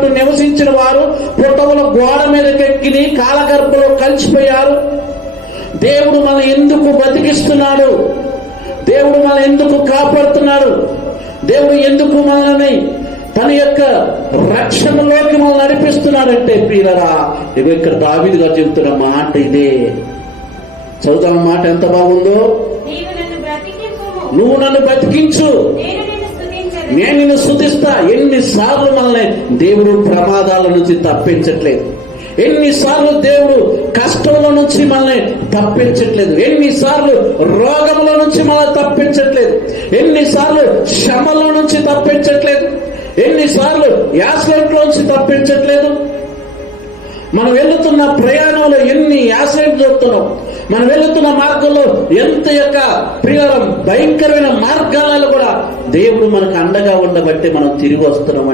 పాటు నివసించిన వారు పుట్టవుల గోడ మీదకెక్కి కాలగర్భలో కలిసిపోయారు. దేవుడు మనల్ని ఎందుకు బతికిస్తున్నాడు? దేవుడు మనల్ని ఎందుకు కాపాడుతున్నాడు? దేవుడు ఎందుకు మనల్ని తన యొక్క రక్షణలోకి మనల్ని నడిపిస్తున్నాడంటే ప్రియులరా, ఇక్కడ దావీదు గారు చెబుతున్న మాట ఇదే. చదువుతున్న మాట ఎంత బాగుందో. నువ్వు నన్ను బతికించు, నేను నిన్ను స్తుతిస్తా. ఎన్నిసార్లు మనల్ని దేవుడు ప్రమాదాల నుంచి తప్పించట్లేదు, ఎన్నిసార్లు దేవుడు కష్టంలో నుంచి మనల్ని తప్పించట్లేదు, ఎన్నిసార్లు రోగంలో నుంచి మనల్ని తప్పించట్లేదు, ఎన్నిసార్లు శ్రమల నుంచి తప్పించట్లేదు, ఎన్నిసార్లు యాక్సిడెంట్లో నుంచి తప్పించట్లేదు. మనం వెళుతున్న ప్రయాణంలో ఎన్ని యాక్సిడెంట్లు చూస్తున్నాం. మనం వెళుతున్న మార్గంలో ఎంత యొక్క భయంకరమైన మార్గాలలో కూడా దేవుడు మనకు అండగా ఉండబట్టి మనం తిరిగి వస్తున్నాం.